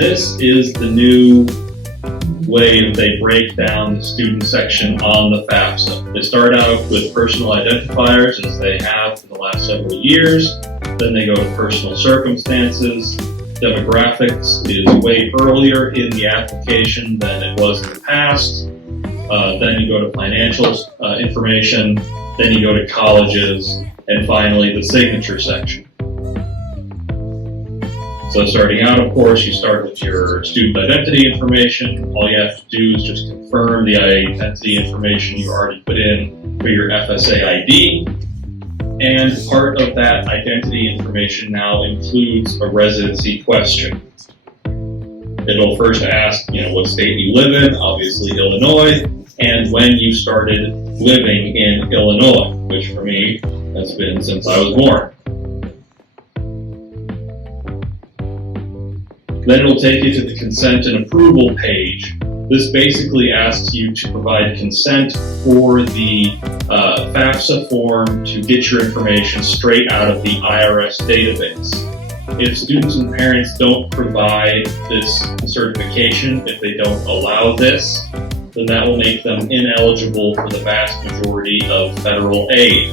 This is the new way that they break down the student section on the FAFSA. They start out with personal identifiers, as they have for the last several years. Then they go to personal circumstances. Demographics is way earlier in the application than it was in the past. Then you go to financial information. Then you go to colleges. And finally, the signature section. So starting out, of course, you start with your student identity information. All you have to do is just confirm the identity information you already put in for your FSA ID. And part of that identity information now includes a residency question. It'll first ask, what state you live in, obviously Illinois, and when you started living in Illinois, which for me has been since I was born. Then it'll take you to the consent and approval page. This basically asks you to provide consent for the FAFSA form to get your information straight out of the IRS database. If students and parents don't provide this certification, if they don't allow this, then that will make them ineligible for the vast majority of federal aid.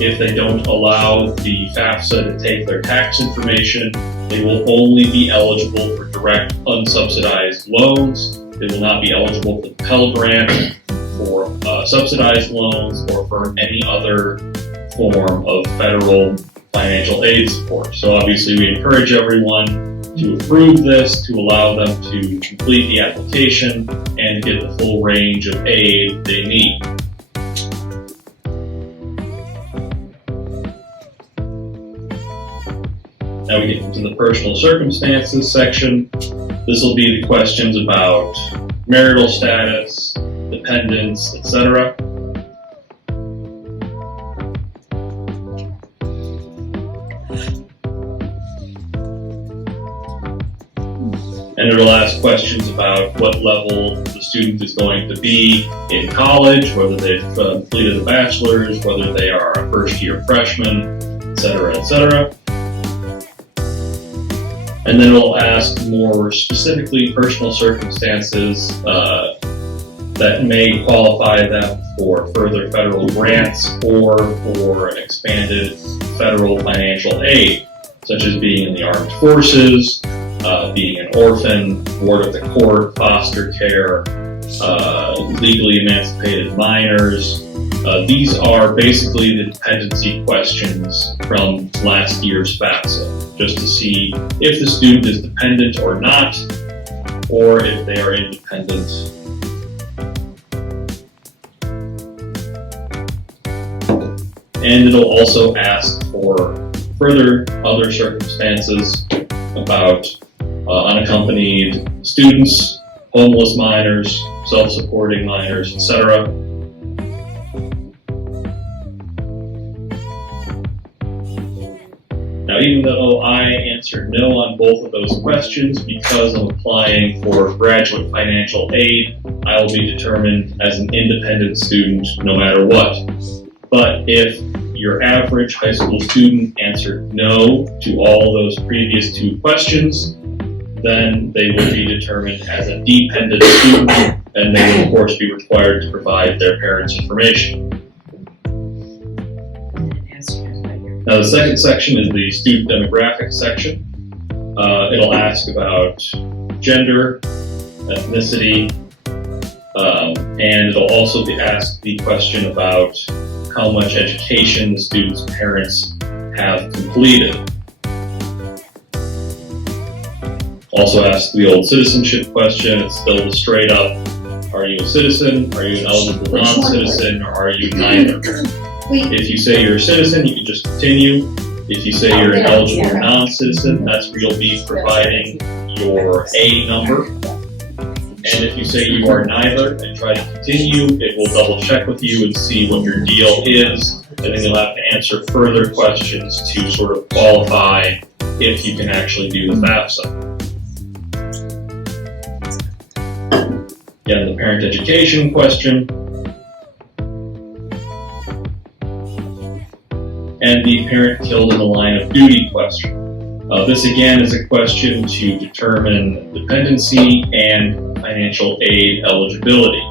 If they don't allow the FAFSA to take their tax information, they will only be eligible for direct unsubsidized loans. They will not be eligible for the Pell Grant, for subsidized loans, or for any other form of federal financial aid support. So obviously we encourage everyone to approve this, to allow them to complete the application and get the full range of aid they need. Now we get into the personal circumstances section. This will be the questions about marital status, dependents, etc. And it'll ask questions about what level the student is going to be in college, whether they've completed a bachelor's, whether they are a first-year freshman, etc., etc. And then it'll ask more specifically personal circumstances that may qualify them for further federal grants or for expanded federal financial aid, such as being in the armed forces, being an orphan, ward of the court, foster care, legally emancipated minors. These are basically the dependency questions from last year's FAFSA, just to see if the student is dependent or not, or if they are independent. And it'll also ask for further other circumstances about unaccompanied students, homeless minors, self-supporting minors, etc. Now, even though I answered no on both of those questions, because I'm applying for graduate financial aid, I will be determined as an independent student no matter what. But if your average high school student answered no to all those previous two questions, then they will be determined as a dependent student, and they will of course be required to provide their parents' information. Now the second section is the student demographics section. It'll ask about gender, ethnicity, and it'll also ask the question about how much education the student's parents have completed. Also ask the old citizenship question. It's still the straight up, are you a citizen, are you an eligible non-citizen, or are you neither? If you say you're a citizen, you can just continue. If you say you're an eligible non-citizen, that's where you'll be providing your A number. And if you say you are neither and try to continue, it will double check with you and see what your deal is. And then you'll have to answer further questions to sort of qualify if you can actually do the FAFSA. Again, the parent education question. And the parent killed in the line of duty question. This again is a question to determine dependency and financial aid eligibility.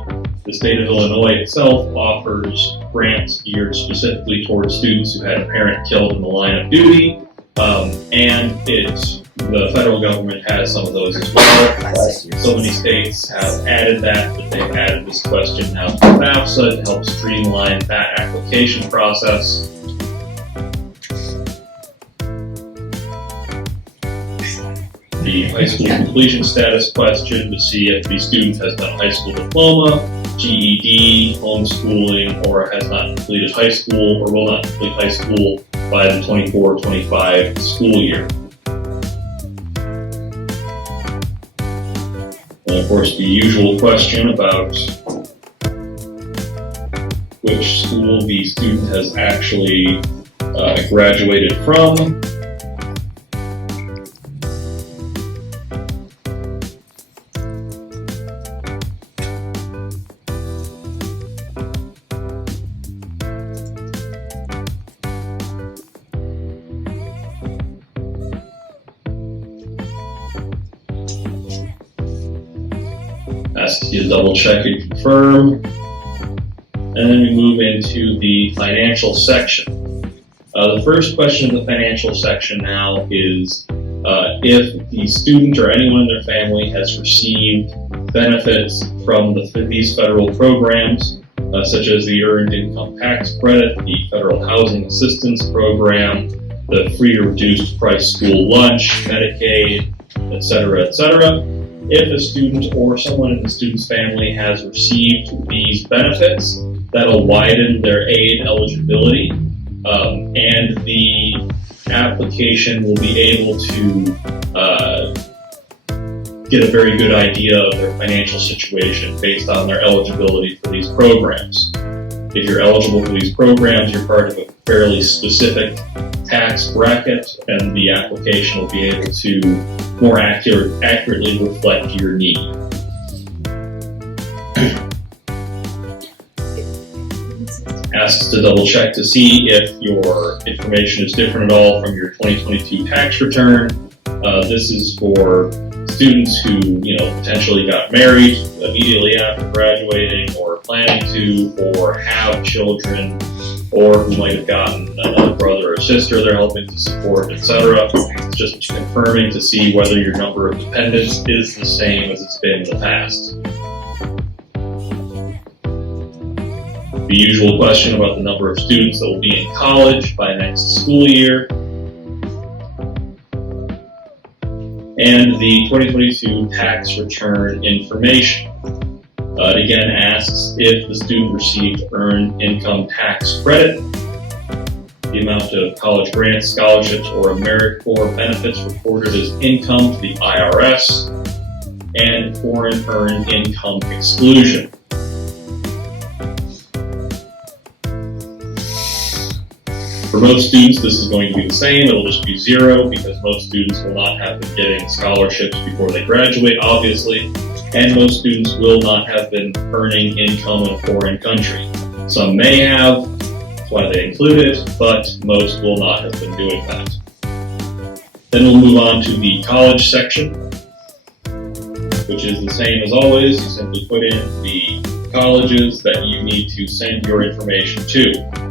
The state of Illinois itself offers grants geared specifically towards students who had a parent killed in the line of duty, and the federal government has some of those as well. So many states have added that they've added this question now to FAFSA to help streamline that application process. The high school completion status question to see if the student has done a high school diploma, GED, homeschooling, or has not completed high school or will not complete high school by the 24-25 school year. And of course, the usual question about which school the student has actually graduated from. Asks you to double check and confirm. And then we move into the financial section. The first question in the financial section now is if the student or anyone in their family has received benefits from these federal programs, such as the Earned Income Tax Credit, the Federal Housing Assistance Program, the free or reduced price school lunch, Medicaid, etc., etc. If a student or someone in the student's family has received these benefits, that'll widen their aid eligibility, and the application will be able to get a very good idea of their financial situation based on their eligibility for these programs. If you're eligible for these programs, you're part of a fairly specific tax bracket, and the application will be able to more accurately reflect your need. Asks to double check to see if your information is different at all from your 2022 tax return. This is for students who, potentially got married immediately after graduating, or planning to, or have children, or who might have gotten another brother or sister they're helping to support, etc. It's just confirming to see whether your number of dependents is the same as it's been in the past. The usual question about the number of students that will be in college by next school year. And the 2022 tax return information. It again asks if the student received Earned Income Tax Credit, the amount of college grants, scholarships, or AmeriCorps benefits reported as income to the IRS, and foreign earned income exclusion. For most students, this is going to be the same. It'll just be 0 because most students will not have been getting scholarships before they graduate, obviously, and most students will not have been earning income in a foreign country. Some may have, that's why they include it, but most will not have been doing that. Then we'll move on to the college section, which is the same as always. You simply put in the colleges that you need to send your information to.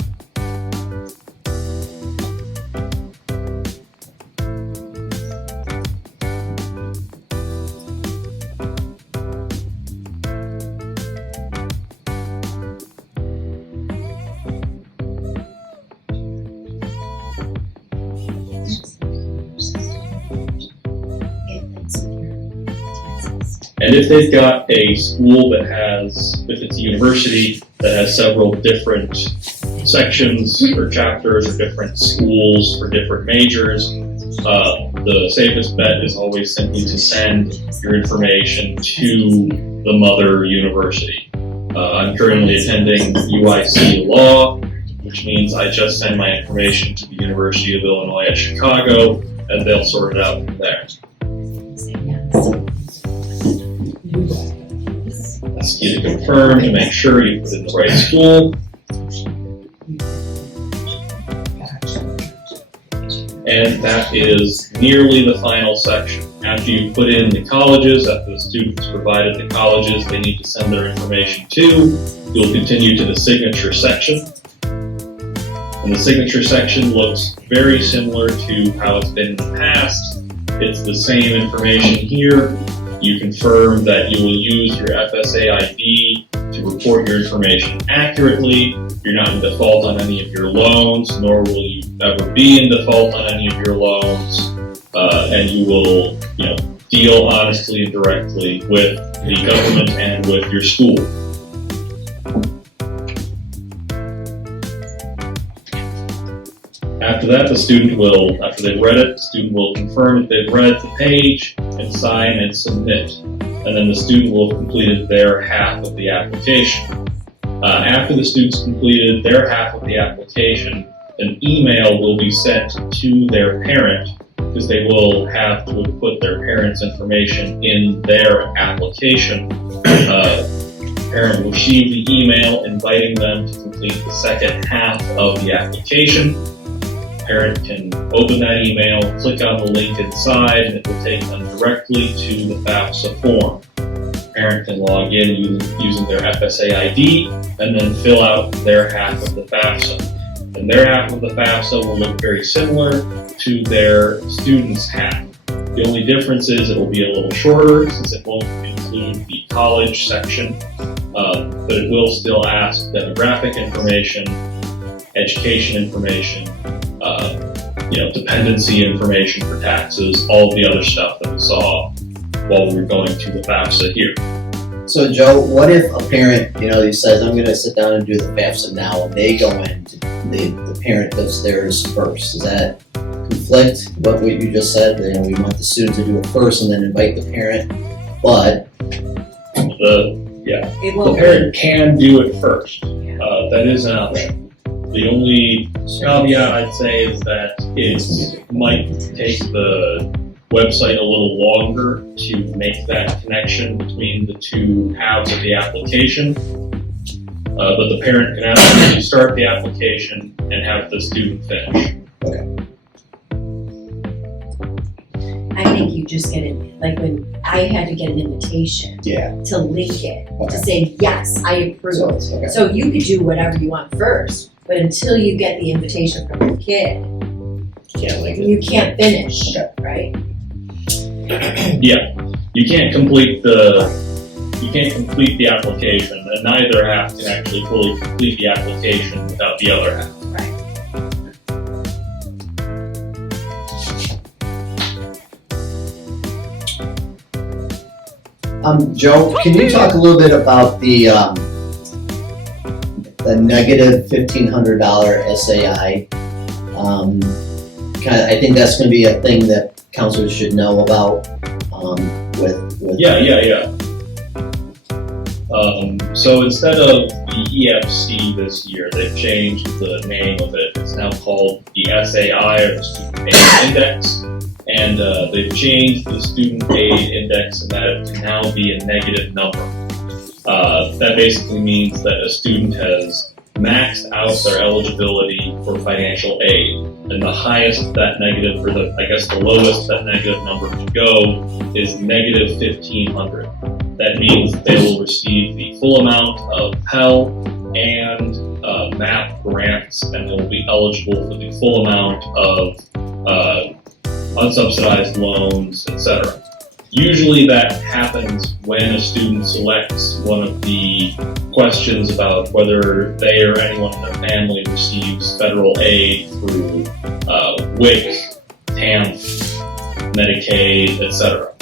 And if they've got a school that has, if it's a university that has several different sections or chapters or different schools for different majors, the safest bet is always simply to send your information to the mother university. I'm currently attending UIC Law, which means I just send my information to the University of Illinois at Chicago, and they'll sort it out from there. Ask you to confirm to make sure you put in the right school. And that is nearly the final section. After you put in the colleges, after the students provided the colleges they need to send their information to, you'll continue to the signature section. And the signature section looks very similar to how it's been in the past. It's the same information here. You confirm that you will use your FSA ID to report your information accurately. You're not in default on any of your loans, nor will you ever be in default on any of your loans. And you will, deal honestly and directly with the government and with your school. After that, the student will, after they've read it, the student will confirm that they've read the page and sign and submit. And then the student will have completed their half of the application. After the student's completed their half of the application, an email will be sent to their parent, because they will have to put their parents' information in their application. The parent will receive the email inviting them to complete the second half of the application. The parent can open that email, click on the link inside, and it will take them directly to the FAFSA form. The parent can log in using their FSA ID and then fill out their half of the FAFSA. And their half of the FAFSA will look very similar to their student's half. The only difference is it will be a little shorter since it won't include the college section, but it will still ask demographic information, education information, dependency information for taxes, all of the other stuff that we saw while we were going to the FAFSA here. So Joe, what if a parent, he says, I'm going to sit down and do the FAFSA now, and they go in, the parent does theirs first. Does that conflict with what you just said? We want the student to do it first and then invite the parent, but... The parent can do it first. That is an option. The only caveat I'd say is that it might take the website a little longer to make that connection between the two halves of the application. But the parent can absolutely start the application and have the student finish. Okay. I think you just get it, like when I had to get an invitation to link it, to say, yes, I approve. So you could do whatever you want first, but until you get the invitation from the kid, you can't finish, right? Yeah, you can't complete the application, and neither half can actually fully complete the application without the other half. Right. Joe, can you talk a little bit about the negative $1,500 SAI? I think that's going to be a thing that counselors should know about. So instead of the EFC this year, they've changed the name of it. It's now called the SAI, or the Student Aid Index. And they've changed the Student Aid Index and that it can now be a negative number. That basically means that a student has maxed out their eligibility for financial aid. And the highest that negative, or the lowest that negative number can go is negative 1,500. That means they will receive the full amount of Pell and MAP grants, and they will be eligible for the full amount of unsubsidized loans, etc. Usually that happens when a student selects one of the questions about whether they or anyone in their family receives federal aid through WIC, TAMF, Medicaid, etc.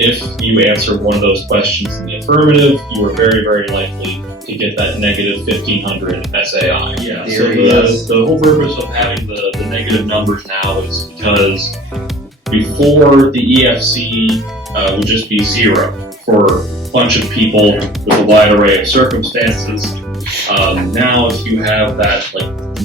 If you answer one of those questions in the affirmative, you are very, very likely to get that negative 1,500 SAI. Yeah, so the whole purpose of having the negative numbers now is because before the EFC would just be zero for a bunch of people with a wide array of circumstances. Now if you have that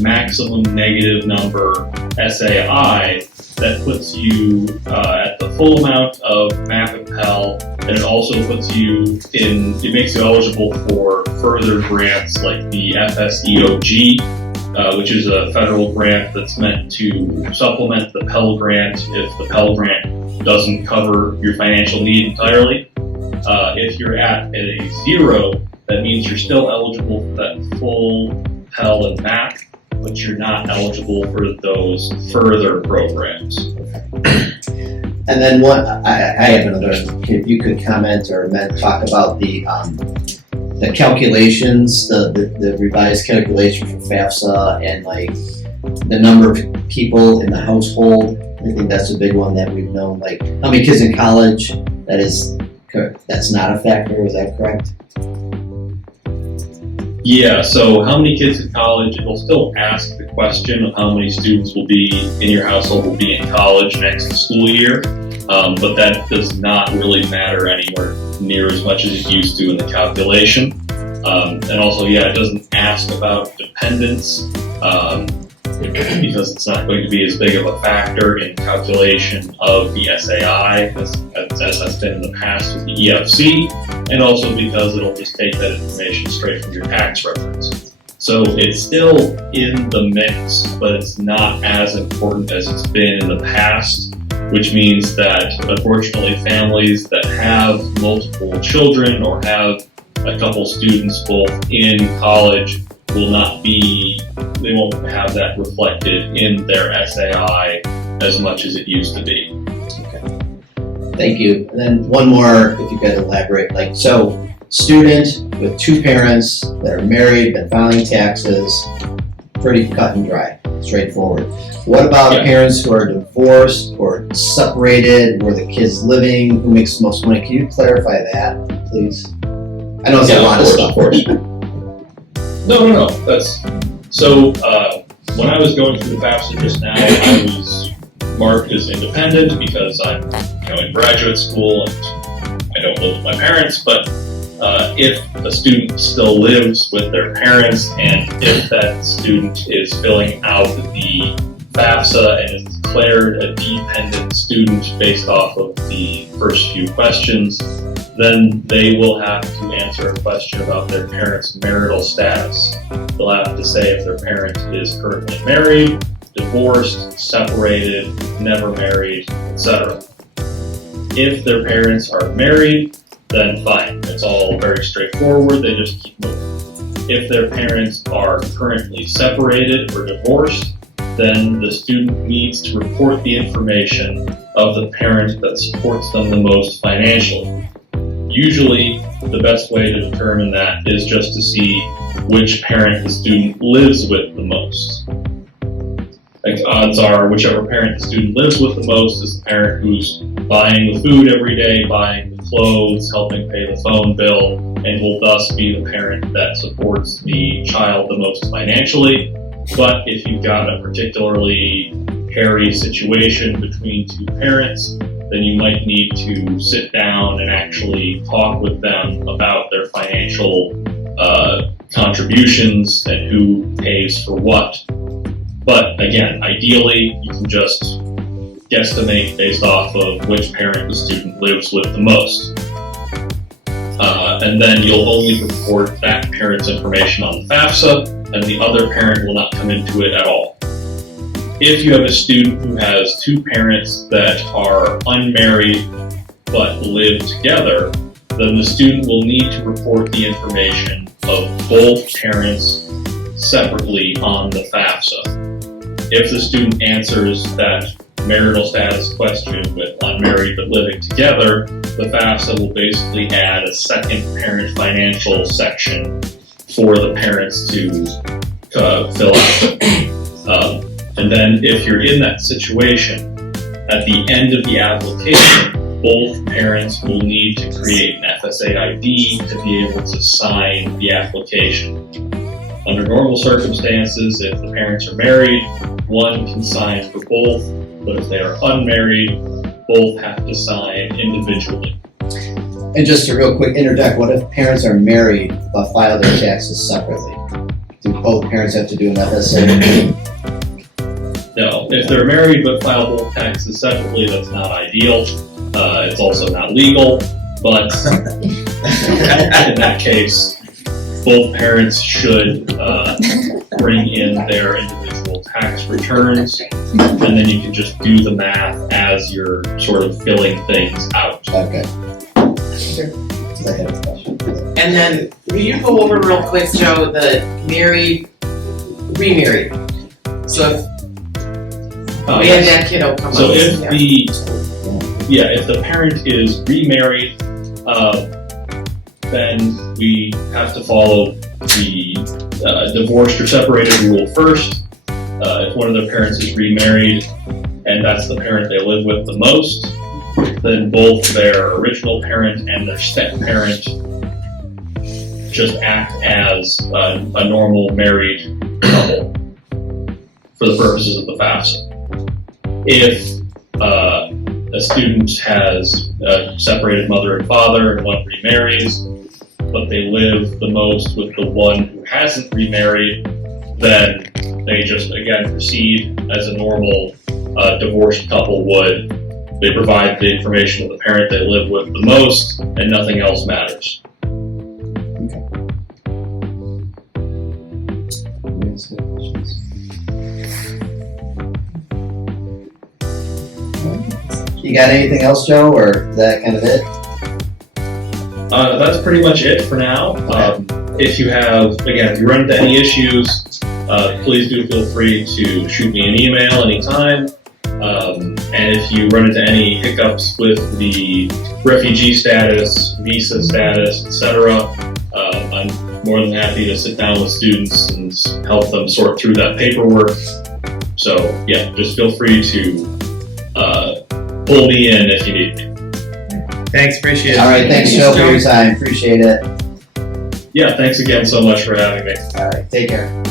maximum negative number SAI, that puts you at the full amount of MAP and Pell, and it also puts you it makes you eligible for further grants like the FSEOG which is a federal grant that's meant to supplement the Pell Grant if the Pell Grant doesn't cover your financial need entirely. If you're at a 0, that means you're still eligible for that full Pell and MAP, but you're not eligible for those further programs. And then I have another, if you could comment or talk about the calculations, the revised calculation for FAFSA and like the number of people in the household. I think that's a big one that we've known, like how many kids in college, that's not a factor, is that correct? Yeah, so how many kids in college, it will still ask the question of how many students will be in your household will be in college next school year, but that does not really matter anywhere near as much as it used to in the calculation. And also, it doesn't ask about dependents because it's not going to be as big of a factor in calculation of the SAI as has been in the past with the EFC, and also because it'll just take that information straight from your tax records. So it's still in the mix, but it's not as important as it's been in the past, which means that unfortunately families that have multiple children or have a couple students both in college they won't have that reflected in their SAI as much as it used to be. Okay. Thank you. And then one more, if you could elaborate, so student with 2 parents that are married, been filing taxes, pretty cut and dry, straightforward. What about parents who are divorced or separated, where the kid's living, who makes the most money? Can you clarify that, please? I know it's a lot of stuff. No. So when I was going through the FAFSA just now, I was marked as independent because I'm in graduate school and I don't live with my parents. But if a student still lives with their parents and if that student is filling out the FAFSA and is declared a dependent student based off of the first few questions, then they will have to answer a question about their parents' marital status. They'll have to say if their parent is currently married, divorced, separated, never married, etc. If their parents are married, then fine. It's all very straightforward. They just keep moving. If their parents are currently separated or divorced, then the student needs to report the information of the parent that supports them the most financially. Usually, the best way to determine that is just to see which parent the student lives with the most. Like odds are, whichever parent the student lives with the most is the parent who's buying the food every day, buying the clothes, helping pay the phone bill, and will thus be the parent that supports the child the most financially. But if you've got a particularly hairy situation between 2 parents, then you might need to sit down and actually talk with them about their financial contributions and who pays for what. But again, ideally, you can just guesstimate based off of which parent the student lives with the most. And then you'll only report that parent's information on the FAFSA, and the other parent will not come into it at all. If you have a student who has 2 parents that are unmarried but live together, then the student will need to report the information of both parents separately on the FAFSA. If the student answers that marital status question with unmarried but living together, the FAFSA will basically add a second parent financial section for the parents to fill out. And then if you're in that situation, at the end of the application, both parents will need to create an FSA ID to be able to sign the application. Under normal circumstances, if the parents are married, one can sign for both, but if they are unmarried, both have to sign individually. And just to real quick interject, what if parents are married but file their taxes separately? Do both parents have to do an FSA? No, if they're married but file both taxes separately, that's not ideal. It's also not legal, but in that case, both parents should bring in their individual tax returns, and then you can just do the math as you're sort of filling things out. Okay. And then, will you go over real quick, Joe, the married, remarried? So if we had that kiddo come up. So if the parent is remarried, then we have to follow the divorced or separated rule first. If one of their parents is remarried, and that's the parent they live with the most, then both their original parent and their step parent just act as a normal married couple for the purposes of the FAFSA. If a student has a separated mother and father and one remarries, but they live the most with the one who hasn't remarried, then they just again proceed as a normal divorced couple would. They provide the information of the parent they live with the most, and nothing else matters. You got anything else, Joe, or is that kind of it? That's pretty much it for now. If you run into any issues, please do feel free to shoot me an email anytime. And if you run into any hiccups with the refugee status, visa status, etc., I'm more than happy to sit down with students and help them sort through that paperwork. So yeah, just feel free to pull me in if you need me. Thanks, appreciate it. All right, thanks, Joe, for your time. Appreciate it. Yeah, thanks again so much for having me. All right, take care.